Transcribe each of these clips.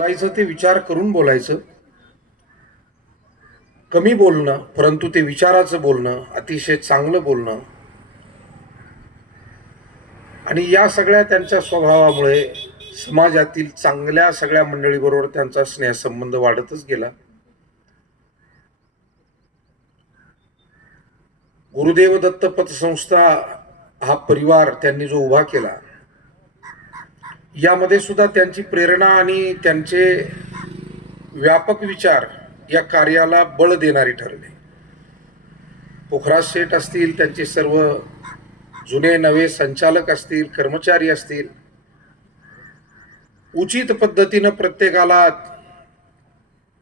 बोलायचं ते विचार करून बोलायचं. कमी बोलणं, परंतु ते विचाराचं बोलणं, अतिशय चांगलं बोलणं. आणि या सगळ्या त्यांच्या स्वभावामुळे समाजातील चांगल्या सगळ्या मंडळीबरोबर त्यांचा स्नेहसंबंध वाढतच गेला. गुरुदेव दत्त पतसंस्था हा परिवार त्यांनी जो उभा केला, यामध्ये सुद्धा त्यांची प्रेरणा आणि त्यांचे व्यापक विचार या कार्याला बळ देणारे ठरले. पोखराज शेठ असतील, त्यांचे सर्व जुने नवे संचालक असतील, कर्मचारी असतील, उचित पद्धतीनं प्रत्येकाला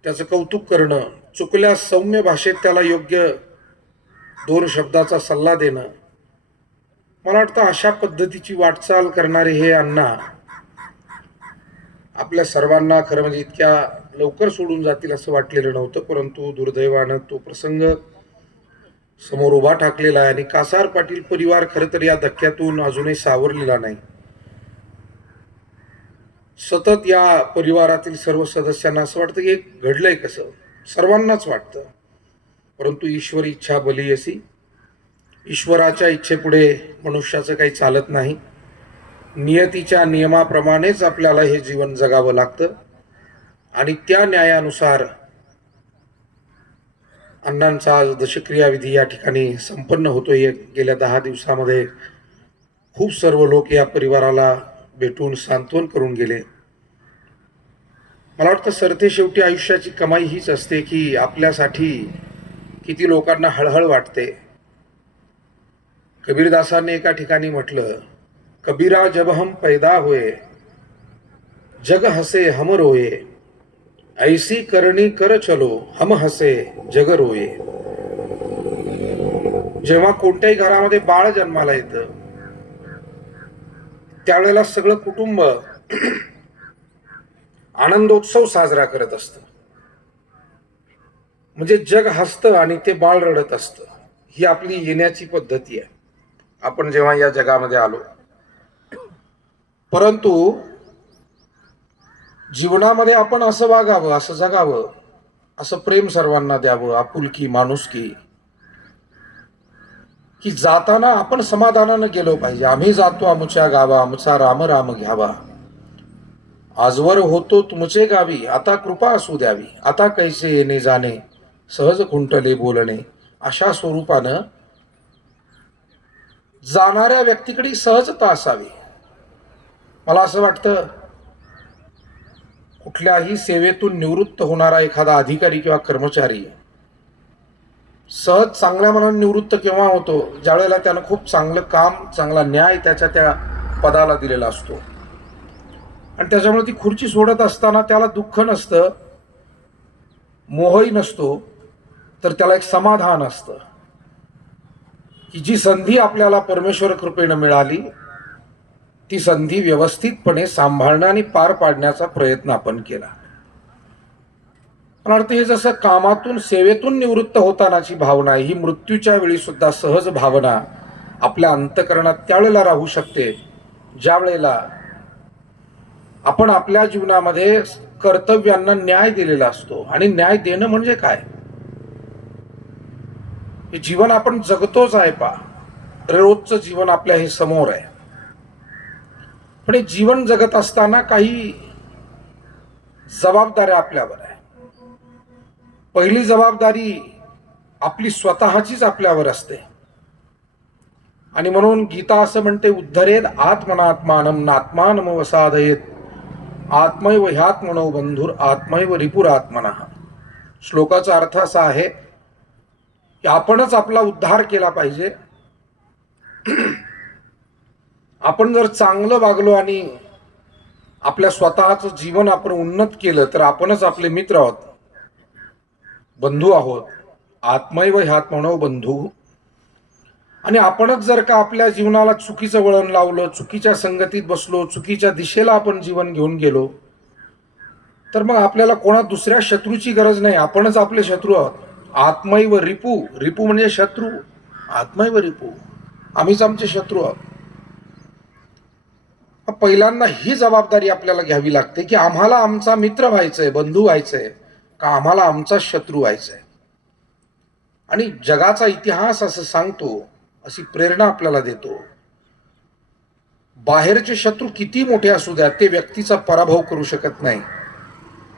त्याचं कौतुक करणं, चुकल्या सौम्य भाषेत त्याला योग्य दोन शब्दाचा सल्ला देणं. मला वाटतं अशा पद्धतीची वाटचाल करणारे हे अण्णा आपल्या सर्वांना खरं म्हणजे इतक्या लवकर सोडून जातील असं वाटलेलं नव्हतं. परंतु दुर्दैवानं तो प्रसंग समोर उभा ठाकलेला आहे आणि कासार पाटील परिवार खरं तर या धक्क्यातून अजूनही सावरलेला नाही. सतत या परिवारातील सर्व सदस्यांना असं वाटतं की घडलंय कसं, सर्वांनाच वाटतं. परंतु ईश्वर इच्छा बलियसी, ईश्वराच्या इच्छेपुढे मनुष्याचं काही चालत नाही. नियतीच्या नियमाप्रमाणेच आपल्याला हे जीवन जगावं लागतं आणि त्या न्यायानुसार अण्णांचा आज दशक्रियाविधी या ठिकाणी संपन्न होतोय. गेल्या 10 दिवसामध्ये खूप सर्व लोक या परिवाराला भेटून सांत्वन करून गेले. मला वाटतं सरते शेवटी आयुष्याची कमाई हीच असते की आपल्यासाठी किती लोकांना हळहळ वाटते. कबीरदासांनी एका ठिकाणी म्हटलं, कबीरा जब हम पैदा हुए जग हसे हम रोए, ऐसी करणी कर चलो हम हसे जग रोए. जेव्हा कोणत्याही घरामध्ये बाळ जन्माला येतं त्यावेळेला सगळं कुटुंब आनंदोत्सव साजरा करत असतं. म्हणजे जग हसतं आणि ते बाळ रडत असतं. ही आपली येण्याची पद्धती आहे आपण जेव्हा या जगामध्ये आलो. परंतु जीवनामध्ये आपण असं वागावं, असं जगावं, असं प्रेम सर्वांना द्यावं, आपुलकी, माणुसकी, की जाताना आपण समाधानानं गेलो पाहिजे. आम्ही जातो आमच्या गावा, आमचा राम राम घ्यावा. आजवर होतो तुमचे गावी, आता कृपा असू द्यावी. आता कैसे येणे जाणे, सहज खुंटले बोलणे. अशा स्वरूपानं जाणाऱ्या व्यक्तीकडे सहजता असावी. मला असं वाटतं कुठल्याही सेवेतून निवृत्त होणारा एखादा अधिकारी किंवा कर्मचारी सहज चांगल्या मनाने निवृत्त केव्हा होतो, ज्यावेळेला त्यानं खूप चांगलं काम, चांगला न्याय त्याच्या त्या पदाला दिलेला असतो आणि त्याच्यामुळे ती खुर्ची सोडत असताना त्याला दुःख नसतं, मोहही नसतो, तर त्याला एक समाधान असतं की जी संधी आपल्याला परमेश्वर कृपेनं मिळाली ती संधी व्यवस्थितपणे सांभाळणं आणि पार पाडण्याचा प्रयत्न आपण केला. मला वाटतं हे जसं कामातून सेवेतून निवृत्त होतानाची भावना ही मृत्यूच्या वेळी सुद्धा सहज भावना आपल्या अंतःकरणात त्यावेळेला राहू शकते ज्या वेळेला आपण आपल्या जीवनामध्ये कर्तव्यांना न्याय दिलेला असतो. आणि न्याय देणं म्हणजे काय, हे जीवन आपण जगतोच आहे पा, रोजचं जीवन आपल्या हे समोर आहे. पण हे जीवन जगत असताना काही जबाबदाऱ्या आपल्यावर आहे. पहिली जबाबदारी आपली स्वतःचीच आपल्यावर असते आणि म्हणून गीता असं म्हणते, उद्धरेद आत्मनात्मानम नात्मानम वसादयेत आत्मैव ह्यात्मनो बंधुर आत्मैव रिपुरात्मनः. श्लोकाचा अर्थ असा आहे की आपणच आपला उद्धार केला पाहिजे. आपण जर चांगलं वागलो आणि आपल्या स्वतःचं जीवन आपण उन्नत केलं तर आपणच आपले मित्र आहोत, बंधू आहोत. आत्मैव ह्यात्मनो बंधू. आणि आपणच जर का आपल्या जीवनाला चुकीचं वळण लावलं, चुकीच्या संगतीत बसलो, चुकीच्या दिशेला आपण जीवन घेऊन गेलो, तर मग आपल्याला कोणा दुसऱ्या शत्रूची गरज नाही, आपणच आपले शत्रू आहोत. आत्मैव रिपू, रिपू म्हणजे शत्रू, आत्मैव रिपू, आम्हीच आमचे शत्रू आहोत. पहिल्यांदा ही जबाबदारी आपल्याला घ्यावी लागते की आम्हाला आमचा मित्र व्हायचंय, बंधू व्हायचंय का आम्हाला आमचा शत्रू व्हायचंय. आणि जगाचा इतिहास असं सांगतो, अशी प्रेरणा आपल्याला देतो, बाहेरचे शत्रू किती मोठे असू द्या ते व्यक्तीचा पराभव करू शकत नाही,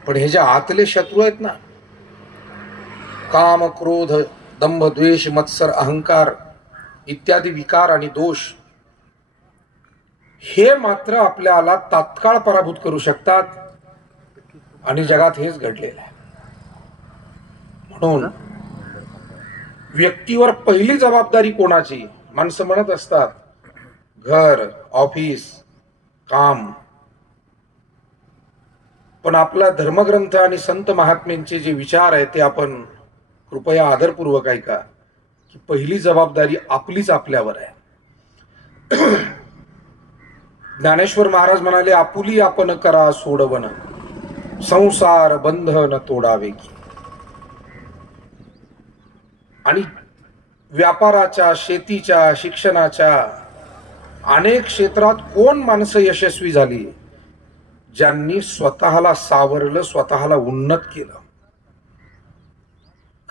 पण हे जे आतले शत्रू आहेत ना, काम, क्रोध, दंभ, द्वेष, मत्सर, अहंकार इत्यादी विकार आणि दोष, हे मात्र आपल्याला तात्काळ पराभूत करू शकतात. आणि जगात हेच घडलेलं आहे. म्हणून व्यक्तीवर पहिली जबाबदारी कोणाची? माणसं म्हणत असतात घर, ऑफिस, काम, पण आपला धर्मग्रंथ आणि संत महात्म्यांचे जे विचार आहेत ते आपण कृपया आदरपूर्वक ऐका की पहिली जबाबदारी आपलीच आपल्यावर आहे. ज्ञानेश्वर महाराज म्हणाले, आपुली आपण करा सोडवन, संसार बंधन तोडावे की. आणि व्यापाराच्या, शेतीच्या, शिक्षणाच्या अनेक क्षेत्रात कोण माणसं यशस्वी झाली? ज्यांनी स्वतःला सावरलं, स्वतःला उन्नत केलं.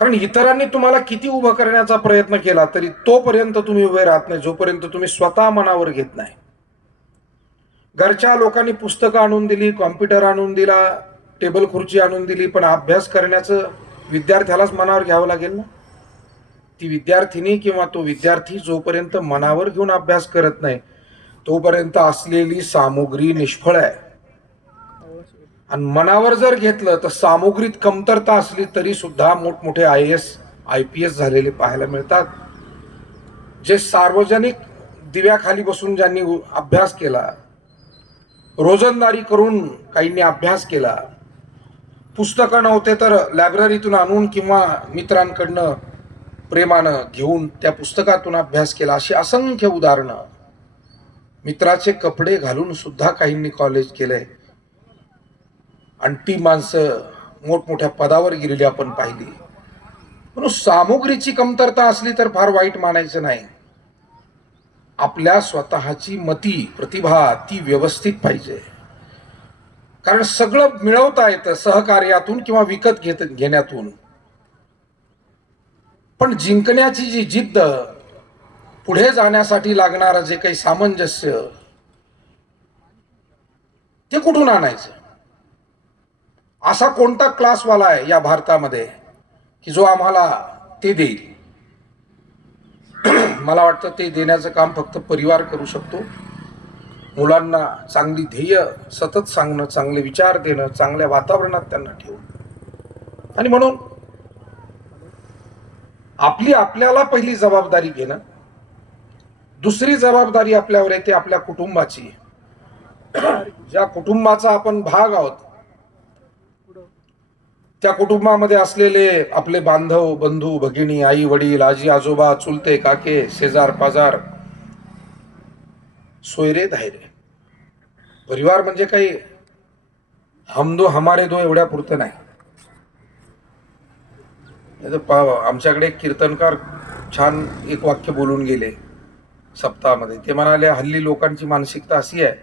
कारण इतरांनी तुम्हाला किती उभं करण्याचा प्रयत्न केला तरी तोपर्यंत तुम्ही उभे राहत नाही जोपर्यंत तुम्ही स्वतः मनावर घेत नाही. घरच्या लोकांनी पुस्तकं आणून दिली, कॉम्प्युटर आणून दिला, टेबल खुर्ची आणून दिली, पण अभ्यास करण्याचं विद्यार्थ्यालाच मनावर घ्यावं लागेल ना. ती विद्यार्थिनी किंवा तो विद्यार्थी जोपर्यंत मनावर घेऊन अभ्यास करत नाही तोपर्यंत असलेली सामुग्री निष्फळ आहे. आणि मनावर जर घेतलं तर सामुग्रीत कमतरता असली तरी सुद्धा मोठमोठे IAS IPS झालेले पाहायला मिळतात. जे सार्वजनिक दिव्याखाली बसून ज्यांनी अभ्यास केला, रोजंदारी करून काहींनी अभ्यास केला, पुस्तकं नव्हते तर लायब्ररीतून आणून किंवा मित्रांकडनं प्रेमानं घेऊन त्या पुस्तकातून अभ्यास केला, अशी असंख्य उदाहरणं. मित्राचे कपडे घालून सुद्धा काहींनी कॉलेज केलंय आणि ती माणसं मोठमोठ्या पदावर गेलेली आपण पाहिली. म्हणून सामुग्रीची कमतरता असली तर फार वाईट मानायचं नाही. आपल्या स्वतःची मती, प्रतिभा ती व्यवस्थित पाहिजे. कारण सगळं मिळवता येतं सहकार्यातून किंवा विकत घेण्यातून, पण जिंकण्याची जी जिद्द, पुढे जाण्यासाठी लागणारं जे काही सामंजस्य, ते कुठून आणायचं? असा कोणता क्लासवाला आहे या भारतामध्ये की जो आम्हाला ते देईल? मला वाटतं ते देण्याचं काम फक्त परिवार करू शकतो. मुलांना चांगली ध्येय सतत सांगणं, चांगले विचार देणं, चांगल्या वातावरणात त्यांना ठेवणं. आणि म्हणून आपल्याला पहिली जबाबदारी घेणं. दुसरी जबाबदारी आपल्यावर येते आपल्या कुटुंबाची. ज्या कुटुंबाचा आपण भाग आहोत त्या कुटुंबामध्ये असलेले आपले बांधव, बंधू, भगिनी, आई वडील, आजी आजोबा, चुलते काके, शेजार पाजार, सोयरे धायरे. परिवार म्हणजे काही हम दो हमारे दो एवढ्या पुरतं नाही. आमच्याकडे एक कीर्तनकार छान एक वाक्य बोलून गेले सप्ताहामध्ये. ते म्हणाले, हल्ली लोकांची मानसिकता अशी आहे,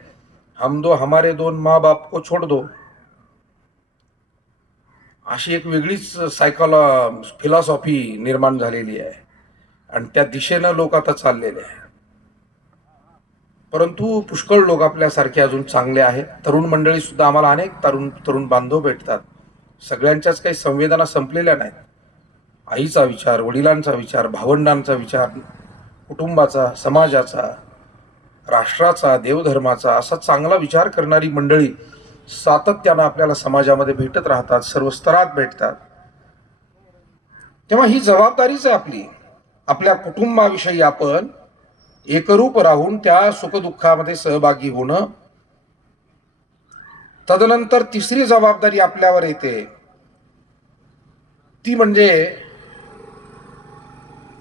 हम दो हमारे दो, माँ बाप को छोड़ दो. अशी एक वेगळीच फिलॉसॉफी निर्माण झालेली आहे आणि त्या दिशेनं लोक आता चाललेले आहे. परंतु पुष्कळ लोक आपल्यासारखे अजून चांगले आहेत. तरुण मंडळी सुद्धा आम्हाला अनेक तरुण बांधव भेटतात. सगळ्यांच्याच काही संवेदना संपलेल्या नाहीत. आईचा विचार, वडिलांचा विचार, भावंडांचा विचार, कुटुंबाचा, समाजाचा, राष्ट्राचा, देवधर्माचा असा चांगला विचार करणारी मंडळी सातत्यानं आपल्याला समाजामध्ये भेटत राहतात, सर्व स्तरात भेटतात. तेव्हा ही जबाबदारीच आहे आपली. आपल्या कुटुंबाविषयी आपण एकरूप राहून त्या सुखदुःखामध्ये सहभागी होणं. तदनंतर तिसरी जबाबदारी आपल्यावर येते ती म्हणजे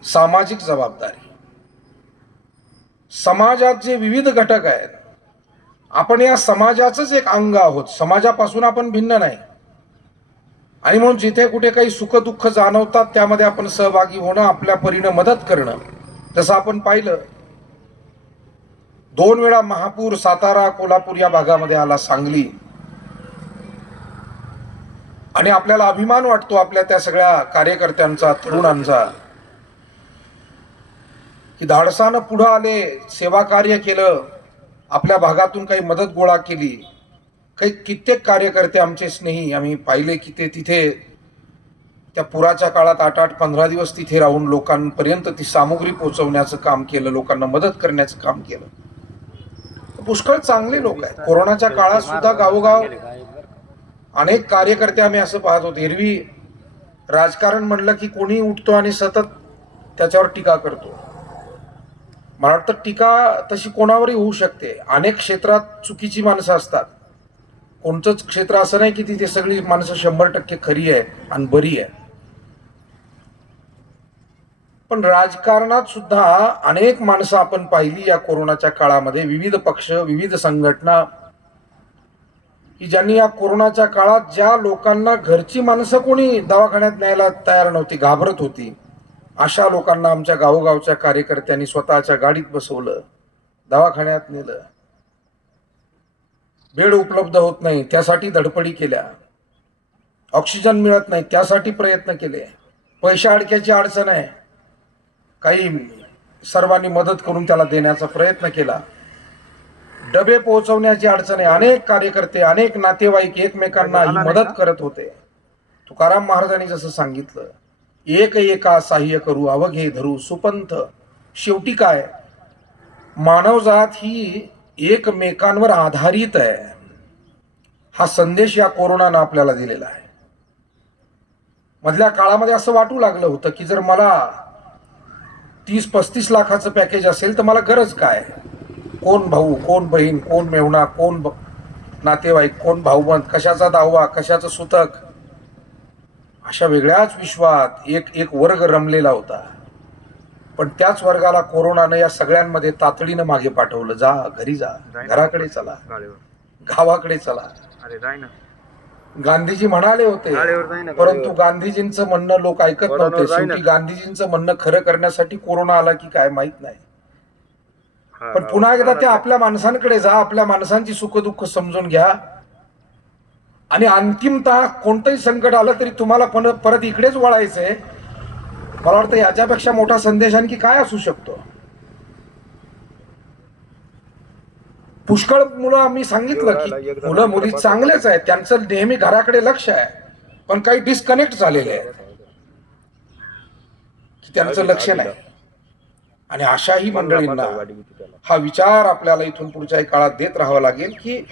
सामाजिक जबाबदारी. समाजात जे विविध घटक आहेत, आपण या समाजाचंच एक अंग आहोत. समाजापासून आपण भिन्न नाही. आणि म्हणून जिथे कुठे काही सुखदुःख जाणवतात त्यामध्ये आपण सहभागी होणं, आपल्या परीनं मदत करणं. जसं आपण पाहिलं 2 वेळा महापूर सातारा कोल्हापूर या भागामध्ये आला, सांगली. आणि आपल्याला अभिमान वाटतो आपल्या त्या सगळ्या कार्यकर्त्यांचा, तरुणांचा, की धाडसानं पुढे आले, सेवा कार्य केलं, आपल्या भागातून काही मदत गोळा केली. काही कित्येक कार्यकर्ते आमचे स्नेही आम्ही पाहिले की ते तिथे त्या पुराच्या काळात 8-8 15 दिवस तिथे राहून लोकांपर्यंत ती सामुग्री पोहोचवण्याचं काम केलं, लोकांना मदत करण्याचं काम केलं. पुष्कळ चांगले लोक आहेत. कोरोनाच्या काळात सुद्धा गावोगाव अनेक कार्यकर्ते आम्ही असं पाहत होतो. एरवी राजकारण म्हणलं की कोणी उठतो आणि सतत त्याच्यावर टीका करतो. मला वाटतं टीका तशी कोणावरही होऊ शकते. अनेक क्षेत्रात चुकीची माणसं असतात. कोणतंच क्षेत्र असं नाही की तिथे सगळी माणसं 100% खरी आहे आणि बरी आहे. पण राजकारणात सुद्धा अनेक माणसं आपण पाहिली या कोरोनाच्या काळामध्ये, विविध पक्ष, विविध संघटना, की ज्यांनी या कोरोनाच्या काळात ज्या लोकांना घरची माणसं कोणी दवाखान्यात न्यायला तयार नव्हती, घाबरत होती, अशा लोकांना आमच्या गावोगावच्या कार्यकर्त्यांनी स्वतःच्या गाडीत बसवलं, दवाखान्यात नेलं. बेड उपलब्ध होत नाही त्यासाठी धडपडी केल्या, ऑक्सिजन मिळत नाही त्यासाठी प्रयत्न केले, पैशा अडक्याची अडचण आहे, काही सर्वांनी मदत करून त्याला देण्याचा प्रयत्न केला. डबे पोहोचवण्याची अडचण आहे, अनेक कार्यकर्ते, अनेक नातेवाईक एकमेकांना ही मदत करत होते. तुकाराम महाराजांनी जसं सांगितलं, एक एका साह्य करू अवघे धरू सुपंथ. शेवटी काय, मानवजात ही एकमेकांवर आधारित आहे. हा संदेश या कोरोनानं आपल्याला दिलेला आहे. मधल्या काळामध्ये असं वाटू लागलं होतं की जर मला 30-35 लाखाचं पॅकेज असेल तर मला गरज काय, कोण भाऊ, कोण बहीण, कोण मेहुणा, कोण नातेवाईक, कोण भाऊबंद, कशाचा दावा, कशाचं सुतक. अशा वेगळ्याच विश्वात एक वर्ग रमलेला होता. पण त्याच वर्गाला कोरोनानं या सगळ्यांमध्ये तातडीनं मागे पाठवलं. जा घरी, जा घराकडे चला, गावाकडे चला. गांधीजी म्हणाले होते, परंतु गांधीजींचं म्हणणं लोक ऐकत नव्हते. शेवटी गांधीजींचं म्हणणं खरं करण्यासाठी कोरोना आला की काय माहित नाही. पण पुन्हा एकदा त्या आपल्या माणसांकडे जा, आपल्या माणसांची सुखदुःख समजून घ्या. आणि अंतिमतः कोणतंही संकट आलं तरी तुम्हाला परत इकडेच वळायचंय. मला वाटतं याच्यापेक्षा मोठा संदेश आणखी काय असू शकतो. पुष्कळ मुलं आम्ही सांगितलं की मुलं मुली चांगलेच आहेत, त्यांचं नेहमी घराकडे लक्ष आहे, पण काही डिस्कनेक्ट झालेले आहेत की त्यांचं लक्ष नाही. आणि अशाही मंडळींना हा विचार आपल्याला इथून पुढच्या काळात देत राहावा लागेल की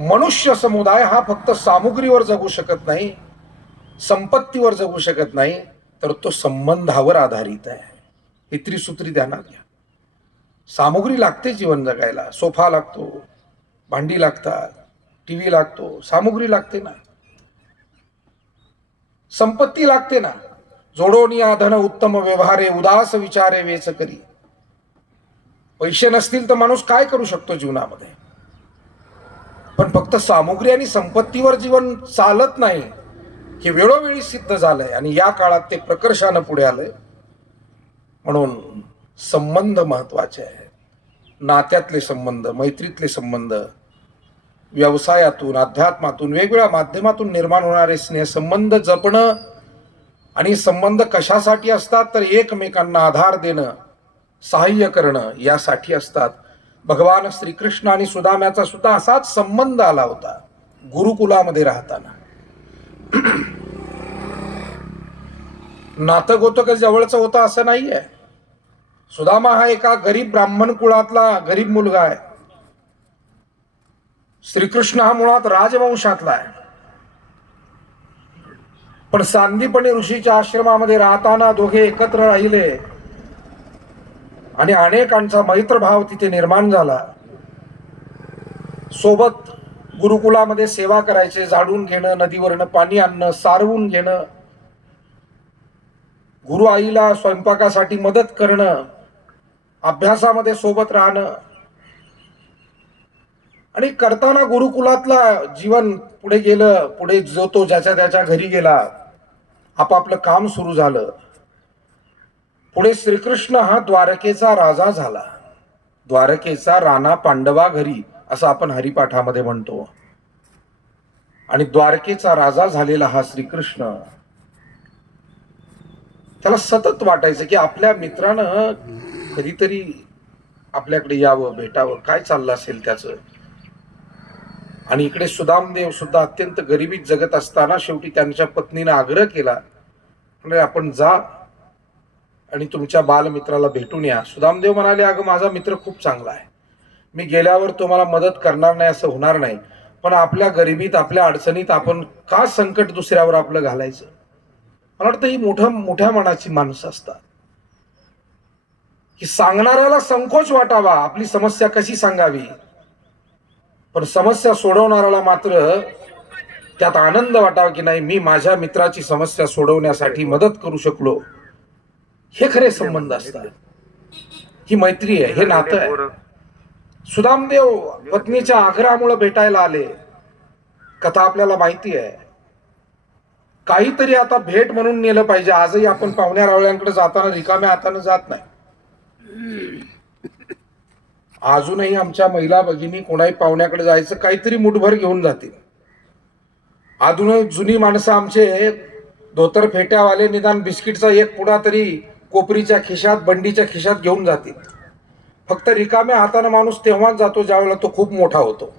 मनुष्य समुदाय हा फक्त सामुग्रीवर जगू शकत नाही, संपत्तीवर जगू शकत नाही, तर तो संबंधावर आधारित आहे. ही त्रिसूत्री ध्यानात घ्या. सामुग्री लागते जीवन जगायला. सोफा लागतो, भांडी लागतात, टीव्ही लागतो, सामुग्री लागते ना, संपत्ती लागते ना. जोडोनी धन उत्तम व्यवहारे उदास विचारे वेच करी. पैसे नसतील तर माणूस काय करू शकतो जीवनामध्ये. पण फक्त सामुग्री आणि संपत्तीवर जीवन चालत नाही, हे वेळोवेळी सिद्ध झालंय आणि या काळात ते प्रकर्षानं पुढे आलंय. म्हणून संबंध महत्वाचे आहेत. नात्यातले संबंध, मैत्रीतले संबंध, व्यवसायातून, अध्यात्मातून, वेगवेगळ्या माध्यमातून निर्माण होणारे स्नेहसंबंध जपणं. आणि संबंध कशासाठी असतात तर एकमेकांना आधार देणं, सहाय्य करणं यासाठी असतात. भगवान श्रीकृष्ण आणि सुदाम्याचा सुद्धा असाच संबंध आला होता गुरुकुलामध्ये राहताना. नातं गोतं जवळचं होतं असं नाहीये. सुदामा हा एका गरीब ब्राह्मण कुळातला गरीब मुलगा आहे. श्रीकृष्ण हा मुळात राजवंशातला आहे. पण सांदीपणी ऋषीच्या आश्रमामध्ये राहताना दोघे एकत्र राहिले आणि अनेकांचा मैत्रभाव तिथे निर्माण झाला. सोबत गुरुकुलामध्ये सेवा करायचे, झाडून घेणं, नदीवरनं पाणी आणणं, सारवून घेणं, गुरु आईला स्वयंपाकासाठी मदत करणं, अभ्यासामध्ये सोबत राहणं. आणि करताना गुरुकुलातला जीवन पुढे गेलं. पुढे जो तो ज्याच्या त्याच्या घरी गेला, आपापलं काम सुरू झालं. पुढे श्रीकृष्ण हा द्वारकेचा राजा झाला. द्वारकेचा राणा पांडवा घरी, असं आपण हरिपाठामध्ये म्हणतो. आणि द्वारकेचा राजा झालेला हा श्रीकृष्ण, त्याला सतत वाटायचं की आपल्या मित्रानं कधीतरी आपल्याकडे यावं, भेटावं, काय चाललं असेल त्याचं. आणि इकडे सुदामदेव सुद्धा अत्यंत गरिबीत जगत असताना शेवटी त्यांच्या पत्नीने आग्रह केला, म्हणजे आपण जा आणि तुमच्या बालमित्राला भेटून या. सुदामदेव म्हणाले, अगं माझा मित्र खूप चांगला आहे, मी गेल्यावर तुम्हाला मदत करणार नाही असं होणार नाही, पण आपल्या गरिबीत आपल्या अडचणीत आपण का संकट दुसऱ्यावर आपलं घालायचं. मला वाटतं ही मोठ्या मनाची माणसं असतात की सांगणाऱ्याला संकोच वाटावा आपली समस्या कशी सांगावी, पण समस्या सोडवणाऱ्याला मात्र त्यात आनंद वाटावा की नाही, मी माझ्या मित्राची समस्या सोडवण्यासाठी मदत करू शकलो. हे खरे संबंध असतात, ही मैत्री आहे, हे नातं आहे. सुदामदेव पत्नीच्या आग्रहामुळे भेटायला आले. कथा आपल्याला माहिती आहे. काहीतरी आता भेट म्हणून नेलं पाहिजे. आजही आपण पाहुण्या रावळ्यांकडे जाताना रिकाम्या हाताने जात नाही. अजूनही आमच्या महिला भगिनी कोणाही पाहुण्याकडे जायचं काहीतरी मुठभर घेऊन जातील. अजूनही जुनी माणसं आमचे धोतर फेट्यावाले निदान बिस्किटचा एक पुडा तरी कोपरीच्या खिशात, बंडीच्या खिशात घेऊन जातील. फक्त रिकाम्या हाताने माणूस तेव्हाच जातो ज्यावेळेला तो खूप मोठा होतो.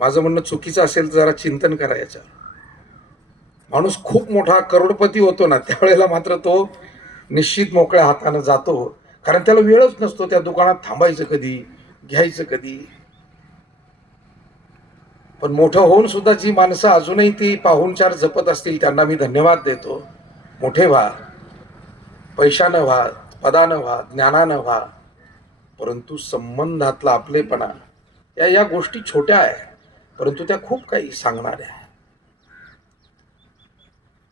माझं म्हणणं चुकीचं असेल तर जरा चिंतन करा याच्यावर. माणूस खूप मोठा करोडपती होतो ना, त्यावेळेला मात्र तो निश्चित मोकळ्या हाताने जातो, कारण त्याला वेळच नसतो त्या दुकानात थांबायचं कधी, घ्यायचं कधी. पण मोठं होऊन सुद्धा जी माणसं अजूनही ती पाहुणचार जपत असतील त्यांना मी धन्यवाद देतो. मोठे व्हा, पैशानं व्हा, पदानं व्हा, ज्ञानानं व्हा, परंतु संबंधातला आपलेपणा, या गोष्टी छोट्या आहेत परंतु त्या खूप काही सांगणाऱ्या आहेत.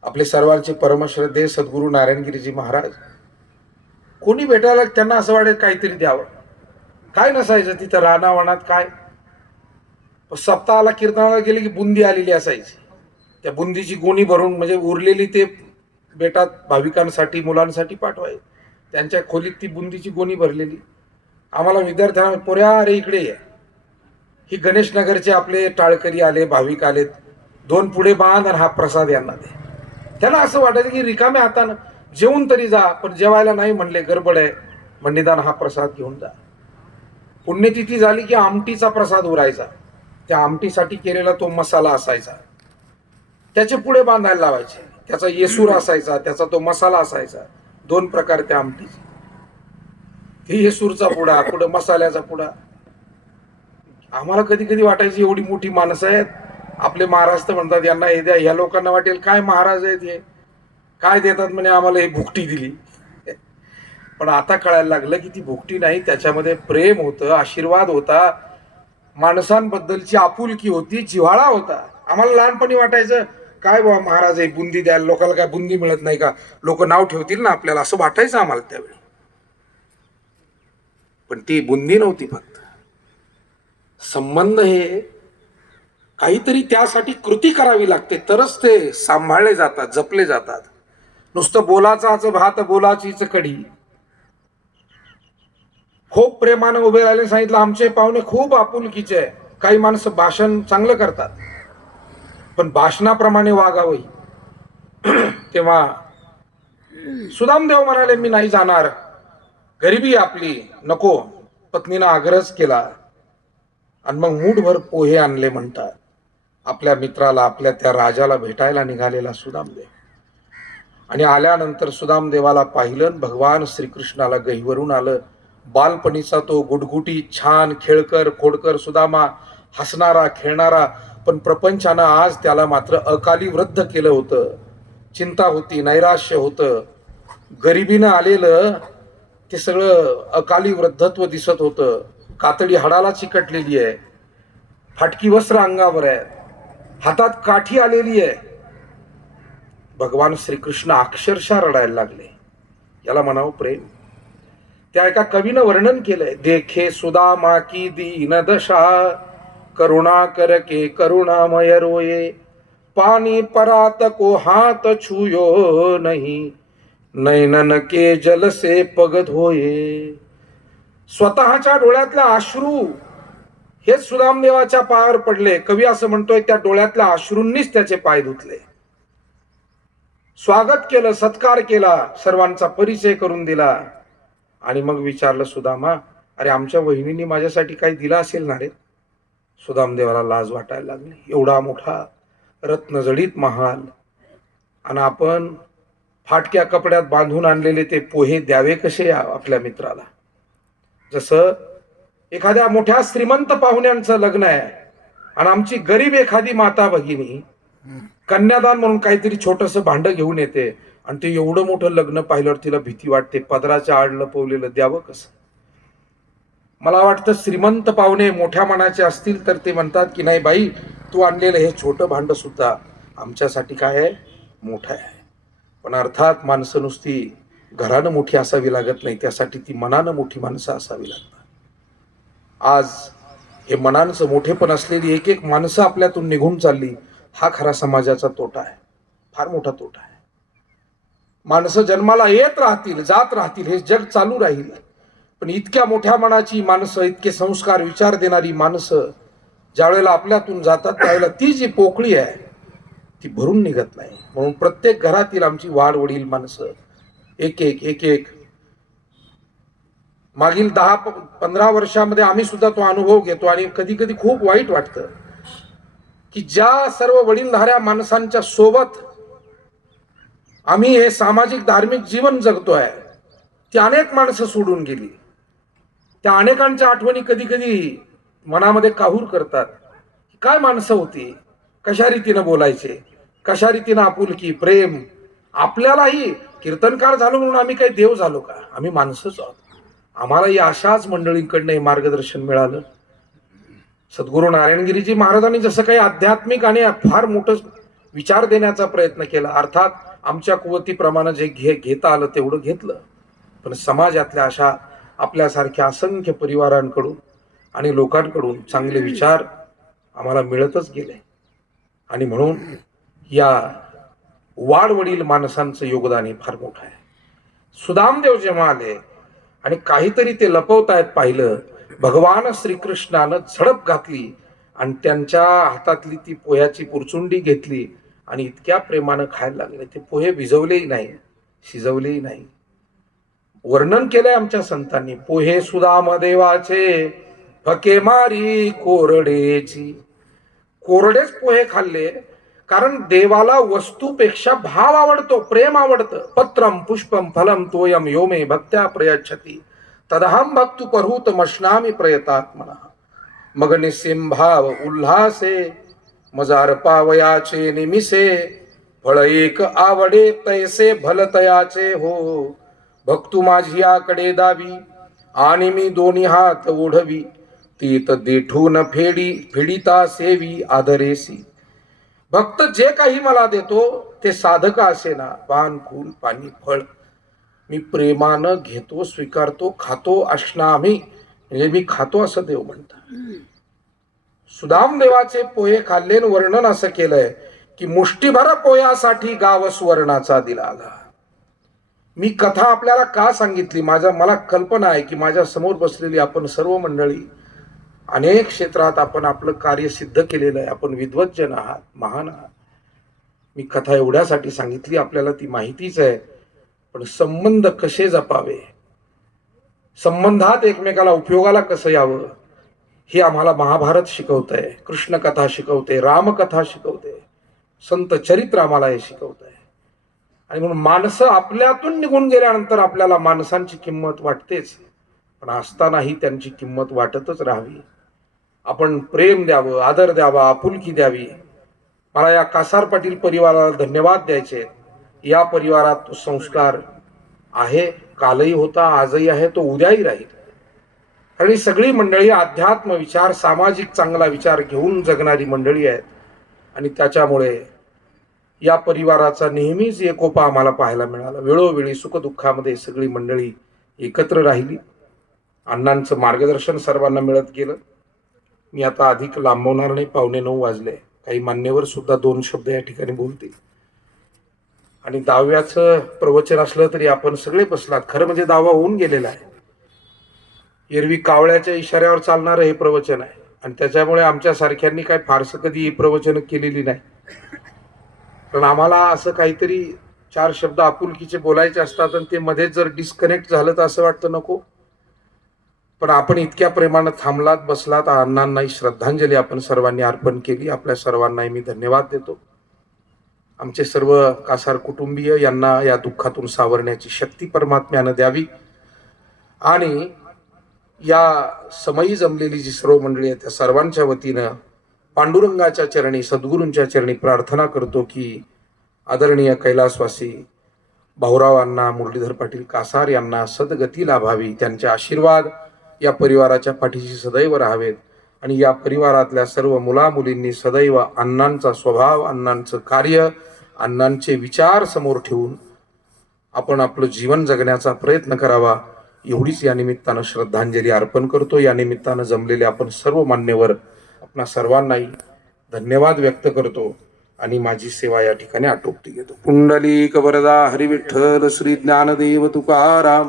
आपले सर्वांचे परमश्रद्धेय सद्गुरू नारायणगिरीजी महाराज, कोणी भेटायला त्यांना असं वाटेल काहीतरी द्यावं. काय नसायचं तिथं रानावनात, काय सप्ताहाला कीर्तनाला गेले की बुंदी आलेली असायची. त्या बुंदीची गोणी भरून म्हणजे उरलेली ते बेटात भाविकांसाठी, मुलांसाठी पाठवाय. त्यांच्या खोलीत ती बुंदीची गोणी भरलेली. आम्हाला विद्यार्थ्यांना, पोऱ्या अरे इकडे ये, ही गणेशनगरचे आपले टाळकरी आले, भाविक आलेत, 2 पुढे बांध आणि हा प्रसाद यांना दे. त्यांना असं वाटायचं की रिकाम्या हातानं जेवून तरी जा, पण जेवायला नाही म्हणले, गडबड आहे, पण निदान हा प्रसाद घेऊन जा. पुण्यतिथी झाली की आमटीचा प्रसाद उरायचा, त्या आमटीसाठी केलेला तो मसाला असायचा, त्याचे पुढे बांधायला लावायचे, त्याचा येसूर असायचा, त्याचा तो मसाला असायचा. 2 प्रकार त्या आमटीचे, ही येसूरचा पुडा, पुढं मसाल्याचा पुडा. आम्हाला कधी कधी वाटायची एवढी मोठी माणसं आहेत, आपले महाराज तर म्हणतात यांना हे द्या, ह्या लोकांना वाटेल काय महाराज आहेत हे, काय देतात म्हणे आम्हाला, ही भुकटी दिली. पण आता कळायला लागलं की ती भुकटी नाही, त्याच्यामध्ये प्रेम होतं, आशीर्वाद होता, माणसांबद्दलची आपुलकी होती, जिव्हाळा होता. आम्हाला लहानपणी वाटायचं काय बाबा महाराज आहे, बुंदी द्यायला, लोकांना काय बुंदी मिळत नाही का, लोक नाव ठेवतील ना आपल्याला, असं वाटायचं आम्हाला त्यावेळी. पण ती बुंदी नव्हती, फक्त संबंध हे काहीतरी त्यासाठी कृती करावी लागते, तरच ते सांभाळले जातात, जपले जातात. नुसतं बोलाचाच भात बोलाचीच कढी. खूप प्रेमानं उभे राहिले, सांगितलं आमचे पाहुणे खूप आपुलकीचे आहे. काही माणसं भाषण चांगलं करतात पण भाषणाप्रमाणे वागावं. तेव्हा सुदामदेव म्हणाले मी नाही जाणार, गरिबी आपली नको. पत्नीनं आग्रहच केला आणि मग मूठभर पोहे आणले म्हणतात. आपल्या मित्राला, आपल्या त्या राजाला भेटायला निघालेला सुदामदेव. आणि आल्यानंतर सुदामदेवाला पाहिलं, भगवान श्रीकृष्णाला गहिवरून आलं. बालपणीचा तो गुटगुटी छान खेळकर खोडकर सुदामा, हसणारा खेळणारा, पण प्रपंचानं आज त्याला मात्र अकाली वृद्ध केलं होतं. चिंता होती, नैराश्य होतं, गरिबीनं आलेलं ते सगळं अकाली वृद्धत्व दिसत होतं. कातडी हाडाला चिकटलेली आहे, फाटकी वस्त्र अंगावर आहे, हातात काठी आलेली आहे. भगवान श्रीकृष्ण अक्षरशः रडायला लागले. याला म्हणावं प्रेम. त्या एका कवीनं वर्णन केलंय, देखे सुदामा की दीन दशा, करुणा करके करुणामय रोये, पानी परात को हाथ छुयो नहीं, नैनन के जल से पग धोये. स्वतःच्या डोळ्यातला अश्रू हेच सुदामदेवाच्या पायावर पडले. कवी असं म्हणतोय, त्या डोळ्यातल्या अश्रूंनीच त्याचे पाय धुतले. स्वागत केलं, सत्कार केला, सर्वांचा परिचय करून दिला. आणि मग विचारलं, सुदामा, अरे आमच्या वहिनींनी माझ्यासाठी काही दिलं असेल ना रे? सुदामदेवाला लाज वाटायला लागली. एवढा मोठा रत्नजडीत महाल, आणि आपण फाटक्या कपड्यात बांधून आणलेले ते पोहे द्यावे कसे आपल्या मित्राला? जसं एखाद्या मोठ्या श्रीमंत पाहुण्यांचं लग्न आहे आणि आमची गरीब एखादी माता भगिनी कन्यादान म्हणून काहीतरी छोटस भांड घेऊन येते, आणि ते एवढं मोठं लग्न पाहिल्यावर तिला भीती वाटते, पदराच्या आड लपवलेलं द्यावं कसं? मला वाटतं श्रीमंत पाहुणे मोठ्या मनाचे असतील तर ते म्हणतात की नाही बाई, तू आणलेलं हे छोटं भांड सुद्धा आमच्यासाठी काय आहे, मोठं आहे. पण अर्थात माणसं नुसती घरानं मोठी असावी लागत नाही, त्यासाठी ती मनानं मोठी माणसं असावी लागतात. आज हे मनांचं मोठेपण असलेली एक एक माणसं आपल्यातून निघून चालली, हा खरा समाजाचा तोटा आहे, फार मोठा तोटा आहे. माणसं जन्माला येत राहतील, जात राहतील, हे जग चालू राहील, पण इतक्या मोठ्या मनाची माणसं, इतके संस्कार विचार देणारी माणसं ज्या वेळेला आपल्यातून जातात त्यावेळेला ती जी पोकळी आहे ती भरून निघत नाही. म्हणून प्रत्येक घरातील आमची वाढ वडील माणसं एक एक मागील 10-15 वर्षामध्ये आम्ही सुद्धा तो अनुभव घेतो, आणि कधी कधी खूप वाईट वाटतं की ज्या सर्व वडीलधाऱ्या माणसांच्या सोबत आम्ही हे सामाजिक धार्मिक जीवन जगतोय, ती अनेक माणसं सोडून गेली. त्या अनेकांच्या आठवणी कधी कधी मनामध्ये काहूर करतात. काय माणसं होती, कशा रीतीनं बोलायचे, कशा रीतीनं आपुलकी प्रेम. आपल्यालाही कीर्तनकार झालो म्हणून आम्ही काही देव झालो का? आम्ही माणसंच आहोत. आम्हालाही अशाच मंडळींकडनं हे मार्गदर्शन मिळालं. सद्गुरू नारायणगिरीजी महाराजांनी जसं काही आध्यात्मिक आणि फार मोठं विचार देण्याचा प्रयत्न केला, अर्थात आमच्या कुवतीप्रमाणे जे घेता आलं तेवढं घेतलं, पण समाजातल्या अशा आपल्यासारख्या असंख्य परिवारांकडून आणि लोकांकडून चांगले विचार आम्हाला मिळतच गेले. आणि म्हणून या वाडवडील माणसांचं योगदान हे फार मोठं आहे. सुदामदेव जेव्हा आले आणि काहीतरी ते लपवतायत पाहिलं, भगवान श्रीकृष्णानं झडप घातली आणि त्यांच्या हातातली ती पोह्याची पुरचुंडी घेतली आणि इतक्या प्रेमानं खायला लागले. ते पोहे भिजवलेही नाही, शिजवलेही नाही. वर्णन केलंय आमच्या संतांनी, पोहे सुदामदेवाचे फके मारी कोरडेची. कोरडेच पोहे खाल्ले, कारण देवाला वस्तूपेक्षा भाव आवडतो, प्रेम आवडतं. पत्रम पुष्पम फलम तोयम यो मे भक्त्या प्रयच्छति तदहम भक्तु परहूत मश्नामी प्रयतात्मना. मग निस्सिम भाव उल्हासे मजार पावयाचे निमिसे. फळ एक आवडे तैसे भलतयाचे हो. भक्तू माझी आकडे दावी आणि मी दोन्ही हात ओढवी. तीत देठून फेडिता सेवी आदरेसी. भक्त जे काही मला देतो ते साधक असेना, पान फूल पाणी फळ मी प्रेमानं घेतो, स्वीकारतो, खातो. अश्नामी म्हणजे मी खातो असं देव म्हणतात. सुदामदेवाचे पोहे खाल्ले. वर्णन असं केलंय की मुष्टीभर पोयासाठी गाव सुवर्णाचा दिलागा. मी कथा आपल्याला का सांगितली, मला कल्पना आहे की माझ्या समोर बसलेली आपण सर्व मंडळी अनेक क्षेत्रात आपण आपलं कार्य सिद्ध केलेलं आहे. आपण विद्वज्जन आहात, महान आहात. मी कथा एवढ्यासाठी सांगितली, आपल्याला ती माहितीच आहे, पण संबंध कसे जपावे, संबंधात एकमेकाला उपयोगाला कसं यावं, हे आम्हाला महाभारत शिकवतंय, कृष्ण कथा शिकवते, रामकथा शिकवते, संत चरित्र आम्हाला हे शिकवतंय. आणि म्हणून माणसं आपल्यातून निघून गेल्यानंतर आपल्याला माणसांची किंमत वाटतेच, पण असतानाही त्यांची किंमत वाटतच राहावी. आपण प्रेम द्यावं, आदर द्यावा, आपुलकी द्यावी. मला या कासार पाटील परिवाराला धन्यवाद द्यायचे. या परिवारात तो संस्कार आहे, कालही होता, आजही आहे, तो उद्याही राहील. कारण ही सगळी मंडळी अध्यात्म विचार, सामाजिक चांगला विचार घेऊन जगणारी मंडळी आहेत. आणि त्याच्यामुळे या परिवाराचा नेहमीच एकोपा आम्हाला पाहायला मिळाला. वेळोवेळी सुखदुःखामध्ये सगळी मंडळी एकत्र राहिली. अण्णांचं मार्गदर्शन सर्वांना मिळत गेलं. मी आता अधिक लांबवणार नाही, 8:45 वाजले. काही मान्यवर सुद्धा 2 शब्द या ठिकाणी बोलतील. आणि दहाव्याचं प्रवचन असलं तरी आपण सगळे बसलात. खरं म्हणजे 10वा होऊन गेलेला आहे. एरवी कावळ्याच्या इशाऱ्यावर चालणारं हे प्रवचन आहे आणि त्याच्यामुळे आमच्या सारख्यांनी काय फारसं कधी ही प्रवचन केलेली नाही. पण आम्हाला असं काहीतरी चार शब्द आपुलकीचे बोलायचे असतात आणि ते मध्येच जर डिस्कनेक्ट झालं तर असं वाटतं नको. पण आपण इतक्या प्रेमानं थांबलात, बसलात, अण्णांनाही श्रद्धांजली आपण सर्वांनी अर्पण केली. आपल्या सर्वांनाही मी धन्यवाद देतो. आमचे सर्व कासार कुटुंबीय यांना या दुःखातून सावरण्याची शक्ती परमात्म्यानं द्यावी आणि या समयी जमलेली जी सर्व मंडळी आहे त्या सर्वांच्या वतीनं पांडुरंगाच्या चरणी, सद्गुरूंच्या चरणी प्रार्थना करतो की आदरणीय कैलासवासी भाऊराव अण्णा मुरलीधर पाटील कासार यांना सद्गती लाभावी. त्यांचे आशीर्वाद या परिवाराच्या पाठीशी सदैव राहावेत आणि या परिवारातल्या सर्व मुलामुलींनी सदैव अण्णांचा स्वभाव, अण्णांचं कार्य, अण्णांचे विचार समोर ठेवून आपण आपलं जीवन जगण्याचा प्रयत्न करावा. एवढीच या निमित्तानं श्रद्धांजली अर्पण करतो. या निमित्तानं जमलेले आपण सर्व मान्यवर आपणा सर्वांनाही धन्यवाद व्यक्त करतो आणि माझी सेवा या ठिकाणी आटोपती घेतो. पुंडलिक वरदा हरी विठ्ठल श्री ज्ञानदेव तुकाराम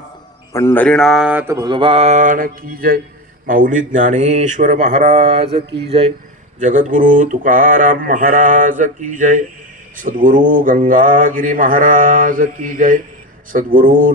पंढरीनाथ भगवान की जय. माऊली ज्ञानेश्वर महाराज की जय. जगद्गुरु तुकाराम महाराज की जय. सद्गुरु गंगागिरी महाराज की जय. सद्गुरु